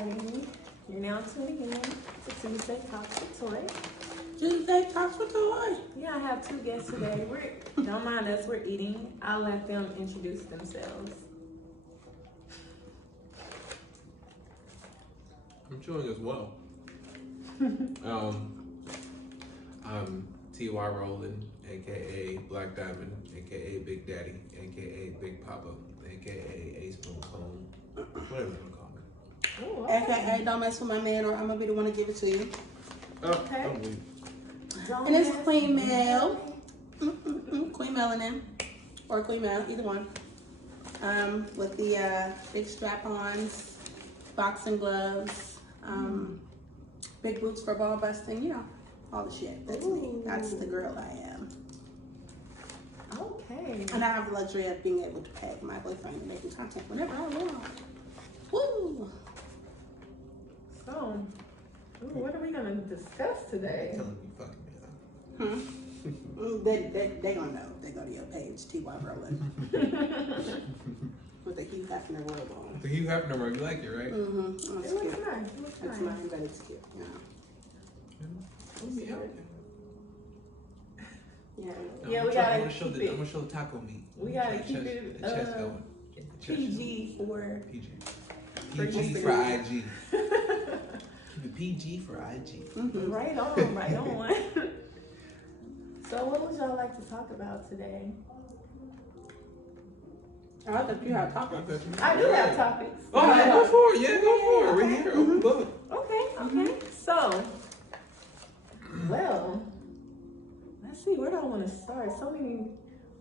Everybody, you're now tuning in to Tuesday Talks with Toy. Tuesday Talks with Toy. Yeah, I have two guests today. Don't mind us, we're eating. I'll let them introduce themselves. I'm chewing as well. I'm Ty Rollad, aka Black Diamond, aka Big Daddy, aka Big Papa, aka Ace Boom Cone, whatever you want to call me. Ooh, okay. AKA Don't Mess With My Man, or I'm gonna be the one to give it to you. Okay. And it's Queen Mel. Queen Mel and them. Or Queen Mel, either one. With the big strap-ons, boxing gloves, big boots for ball busting, you know, all the shit. That's me. That's the girl I am. Okay. And I have the luxury of being able to pay my boyfriend and making content whenever I want. Woo! So, what are we going to discuss today? Telling you fucking me They gonna know. They go to your page, T.Y. Rollad. With the Hugh Hefner robe on. The Hugh Hefner robe, you like it, right? Mm-hmm. Oh, It it's looks cute. nice. It looks It's nice. mine, but it's cute. Yeah. Yeah. Yeah, we I'm gotta gonna show keep the, it. I'm gonna show the taco meat. We gotta Chest- keep it, the chest going. Get the chest PG for PG. For PG for Instagram. IG. Keep it PG for IG. Mm-hmm. right on, right on. So, what would y'all like to talk about today? I thought you had topics. I do have topics. Oh, yeah, go for it. Yeah, go for it. We're Okay. here. Open book. Okay. So, well, let's see, where do I want to start? So many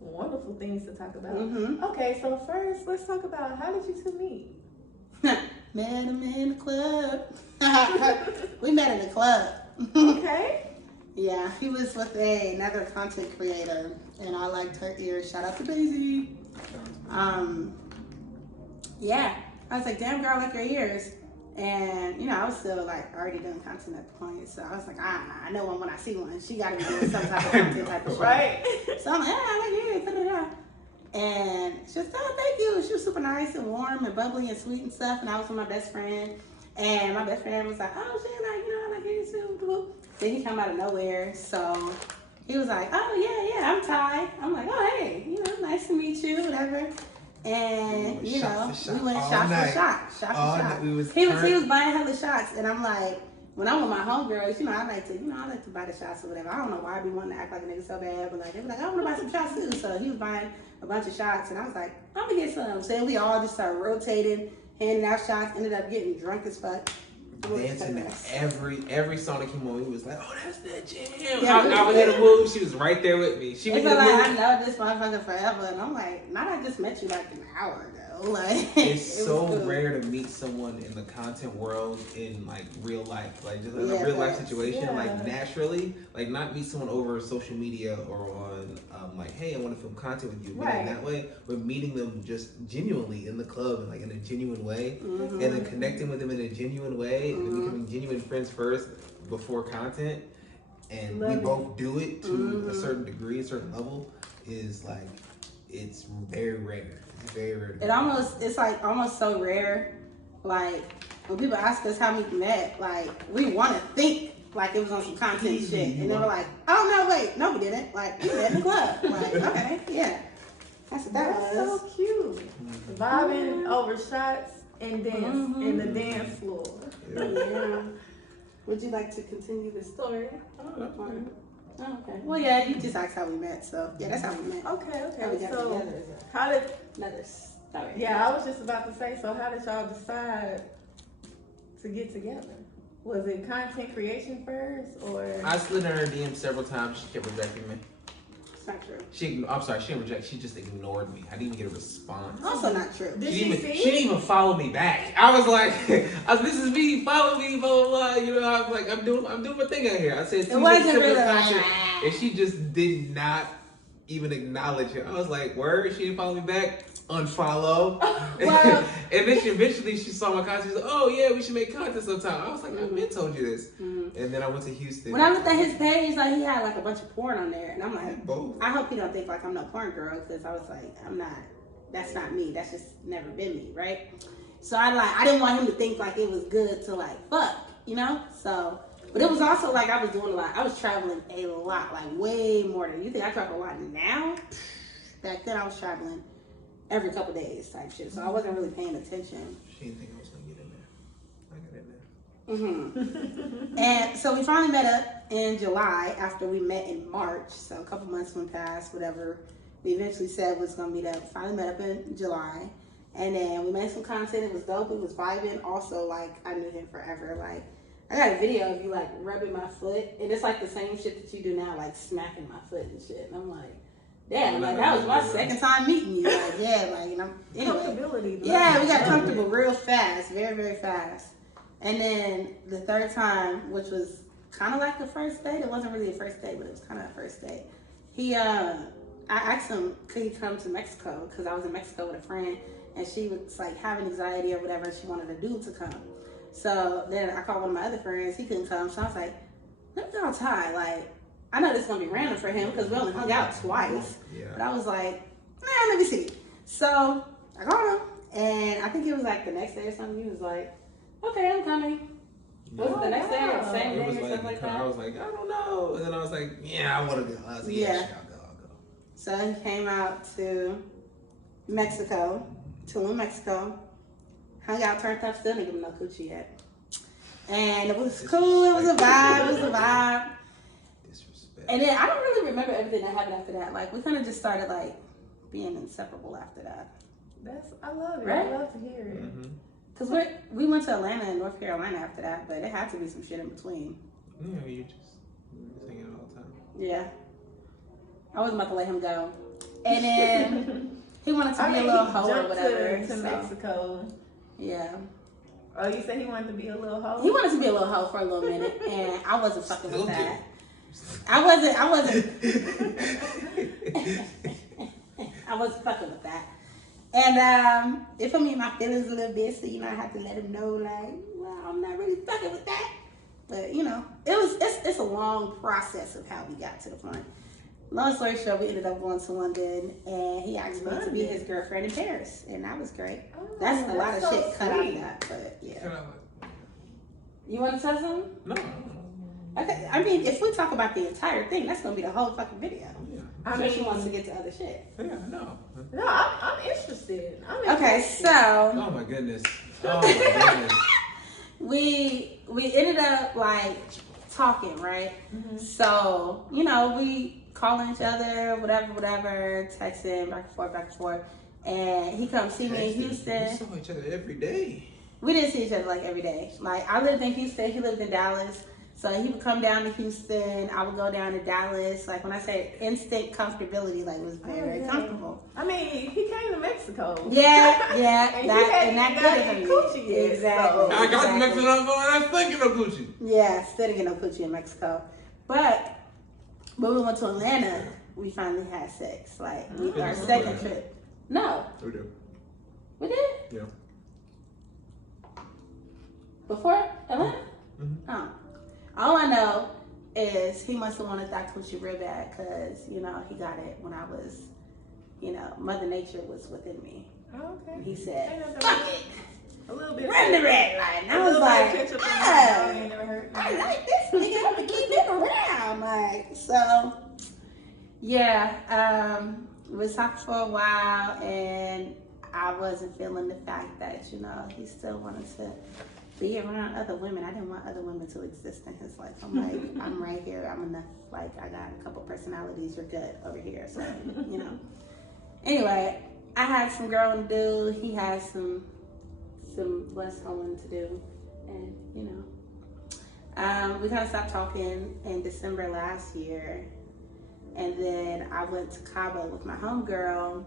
wonderful things to talk about. Mm-hmm. Okay, so first, let's talk about how did you two meet? Met him in the club. We met in the club. Okay. Yeah, he was with another content creator, and I liked her ears. Shout out to Daisy. Yeah, I was like, damn girl, I like your ears. And, you know, I was still like already doing content at the point. So I was like, I know one when I see one. She got to be doing some type of content type of shit. Right. So I'm like, I like your ears. Da, da, da. And she was, oh, thank you. She was super nice and warm and bubbly and sweet and stuff. And I was with my best friend. And my best friend was like, oh, she like, you know, I like your ears too. Then he come out of nowhere. So he was like, oh, yeah, I'm Ty. I'm like, oh, hey, you know, nice to meet you, whatever. And, you know, we went shot for shot. He was buying hella shots. And I'm like, when I'm with my homegirls, you know, I like to buy the shots or whatever. I don't know why I be wanting to act like a nigga so bad, but like, they be like, I want to buy some shots too. So he was buying a bunch of shots. And I was like, I'm going to get some. So we all just started rotating, handing out shots, ended up getting drunk as fuck. Dancing to every song that came on, we was like, oh, that's that jam. Yeah, I was in the mood. She was right there with me. She was It's in the like, mood. I know this motherfucker forever. And I'm like, not I just met you like an hour ago. Like, It's it so was cool. rare to meet someone in the content world in like real life, like just in Yeah, a real life facts. situation, Yeah. like naturally, like not meet someone over social media or on like, hey, I want to film content with you, meet Right. them that way, but meeting them just genuinely in the club and like in a genuine way, Mhm. and then connecting with them in a genuine way, and then Mhm. becoming genuine friends first before content, and Love we it. both do it to Mhm. a certain degree, a certain level, is like it's very rare. It's very rare. It's like almost so rare. Like when people ask us how we met, like we want to think like it was on some content shit, and they were like, "Oh no, wait, no, we didn't. Like we met in the club. Like okay, yeah, that's what that That's was." so cute. Vibing over shots and dance in the Mhm. dance floor. Yeah. Would you like to continue the story? Oh, okay. Well, yeah, you just asked how we met, so yeah, that's how we met. Okay, How we okay. got So, together is how did, another story. yeah, I was just about to say, so how did y'all decide to get together? Was it content creation first, or? I slid in her DM several times. She kept rejecting me. It's not true. I'm sorry, she didn't reject. She just ignored me. I didn't even get a response. Also not true. Did She she didn't see? didn't even follow me back. I was like, this is me. Follow me, blah blah blah. You know, I was like, I'm doing my thing out here. I said, It wasn't similar really content, like, and she just did not even acknowledge it. I was like, word. She didn't follow me back. Unfollow. Well- And then eventually she saw my content. She's like, oh yeah, we should make content sometime. I was like, I've been told you this. Mhm. And then I went to Houston. When I looked at his page, like he had like a bunch of porn on there, and I'm like, both. I hope he don't think like I'm no porn girl, because I was like, I'm not. That's not me. That's just never been me, right? So I didn't want him to think like it was good to like fuck, you know? So, but it was also like I was doing a lot. I was traveling a lot, like way more than you think I travel a lot now. Back then I was traveling every couple days type shit. So I wasn't really paying attention. She didn't think I was gonna get in there. I got in there. And so we finally met up in July after we met in March. So a couple months went past, whatever. We eventually said was gonna meet up. Finally met up in July. And then we made some content. It was dope. It was vibing. Also, like, I knew him forever. Like, I got a video of you, like, rubbing my foot. And it's like the same shit that you do now, like, smacking my foot and shit. And I'm like, damn, like, that was my second time meeting you. Like, yeah, like, you know. Anyway. Comfortability. Yeah, we got comfortable real fast. Very, very fast. And then the third time, which was kind of like the first date. It wasn't really a first date, but it was kind of a first date. I asked him, could he come to Mexico? Because I was in Mexico with a friend. And she was like having anxiety or whatever. She wanted a dude to come. So then I called one of my other friends. He couldn't come. So I was like, let me call Ty. Like, I know this is going to be random for him because we only hung out twice. Yeah. But I was like, let me see. So I called him. And I think it was like the next day or something. He was like, okay, I'm coming. Yeah. Was it the next day or the same It day was or like, something like that? I was like, I don't know. And then I was like, yeah, I want to go. I was like, yeah, Yeah. sure, I'll go. So he came out to Mexico. Tulum, Mexico. Hung out, turned up, still didn't give him no coochie yet. And it was cool, it was a vibe, Disrespect. And then I don't really remember everything that happened after that. Like, we kind of just started, like, being inseparable after that. I love it. Right? I love to hear it. Mm-hmm. Because we went to Atlanta and North Carolina after that, but it had to be some shit in between. Yeah, you just hanging out all the time. Yeah. I wasn't about to let him go. And then... He wanted to be a little hoe or whatever. To Mexico. Yeah. Oh, you said he wanted to be a little hoe? He wanted to be a little hoe for a little minute, and I wasn't fucking with that. Still I wasn't fucking with that. And it put me in my feelings a little bit, so you know I had to let him know, like, well, I'm not really fucking with that. But you know, it's a long process of how we got to the point. Long story short, we ended up going to London, and he asked me to be his girlfriend in Paris, and that was great. Oh, That's a lot of so shit cut out of sweet. that, but yeah. Can I, You want to tell something? no. Okay, I mean, if we talk about the entire thing, that's gonna be the whole fucking video. Yeah. I mean, she wants to get to other shit. Yeah, I know. No, I'm interested. Okay, so Oh my goodness. Oh my goodness. we ended up like talking, right? Mm-hmm. So you know, we calling each other, whatever, texting back and forth, and he comes see me in Houston. We saw each other every day. We didn't see each other like every day. Like I lived in Houston, he lived in Dallas. So he would come down to Houston, I would go down to Dallas. Like when I say instant comfortability, like it was very comfortable. I mean, he came to Mexico. Yeah, And that got good any of coochie me. yet, Exactly. so- I got to exactly. Mexico, I'm going, I'm thinking of Gucci. Yeah, still didn't get no coochie in Mexico. But when we went to Atlanta, we finally had sex. Like our second trip. No, We do. we did? Yeah. Before Atlanta? Mhm. Oh. All I know is he must have wanted that coochie real bad because, you know, he got it when I was, you know, Mother Nature was within me. Oh, okay. He said, Ain't nothing fuck wrong. it. A little bit. Run the red light. And I was like, I like this nigga. I'm going to keep him around. Like, so, yeah. We talked for a while and I wasn't feeling the fact that, you know, he still wanted to be around other women. I didn't want other women to exist in his life. I'm like, I'm right here. I'm enough. Like, I got a couple personalities. You're good over here. So, you know. Anyway, I had some growing to do. He had some less hoeing to do. And, you know. We kind of stopped talking in December last year. And then I went to Cabo with my homegirl.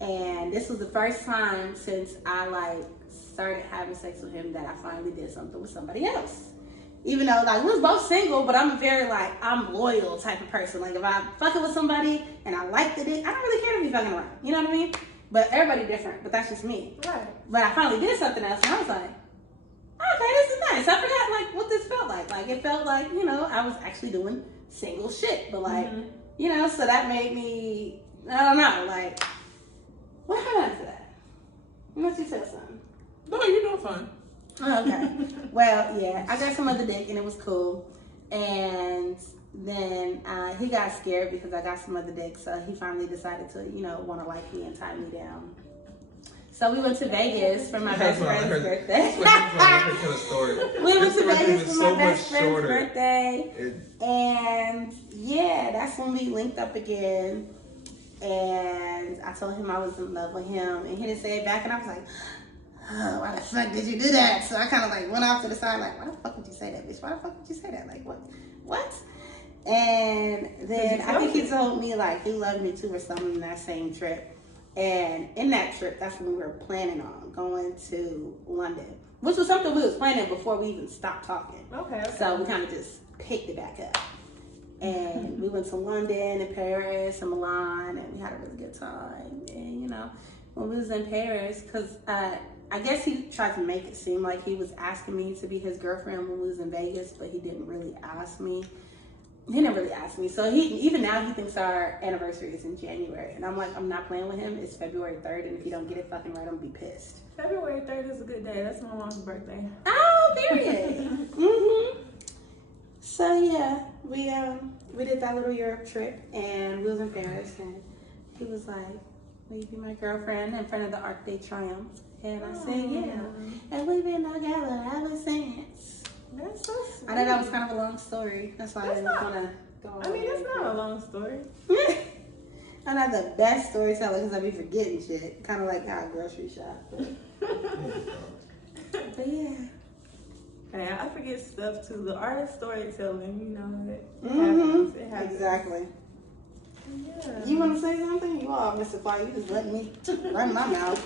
And this was the first time since I, like, started having sex with him that I finally did something with somebody else. Even though, like, we was both single, but I'm a very, like, I'm loyal type of person. Like, if I'm fucking with somebody and I like the dick, I don't really care to be fucking around. You know what I mean? But everybody different, but that's just me. Right. But I finally did something else, and I was like, okay, this is nice. I forgot, like, what this felt like. Like, it felt like, you know, I was actually doing single shit. But, like, you know, so that made me, I don't know, like, what happened after that? Unless you said something. No, you're doing fine. Oh, okay. Well, yeah, I got some other dick and it was cool. And then he got scared because I got some other dick, so he finally decided to, want to like me and tie me down. So we went to Vegas for my best friend's birthday. We went to Vegas for my best friend's birthday. And yeah, that's when we linked up again. And I told him I was in love with him. And he didn't say it back. And I was like, oh, why the fuck did you do that? So I kind of like went off to the side like, why the fuck would you say that, bitch? Why the fuck would you say that? Like, what? And then I think he told me like he loved me too or something in that same trip. And in that trip, that's when we were planning on going to London, which was something we was planning before we even stopped talking. Okay. So we kind of just picked it back up. And we went to London and Paris and Milan, and we had a really good time. And, when we was in Paris, because I guess he tried to make it seem like he was asking me to be his girlfriend when we was in Vegas, but he didn't really ask me. He didn't really ask me. So even now he thinks our anniversary is in January. And I'm like, I'm not playing with him. It's February 3rd. And if you don't get it fucking right, I'm going to be pissed. February 3rd is a good day. That's my mom's birthday. Oh, period. So yeah, we did that little Europe trip and we was in Paris and he was like, will you be my girlfriend in front of the Arc de Triomphe? And I said, yeah. And we've been together ever since. That's so sweet. I know that was kind of a long story. That's why I didn't want to go on. I mean, it's not a long story. I'm not the best storyteller because I be forgetting shit. Kind of like how I grocery shop. But yeah. Hey, I forget stuff too. The art of storytelling, it happens. It happens. Exactly. Yeah. You want to say something? You all, Mr. Fly. You just let me run my mouth.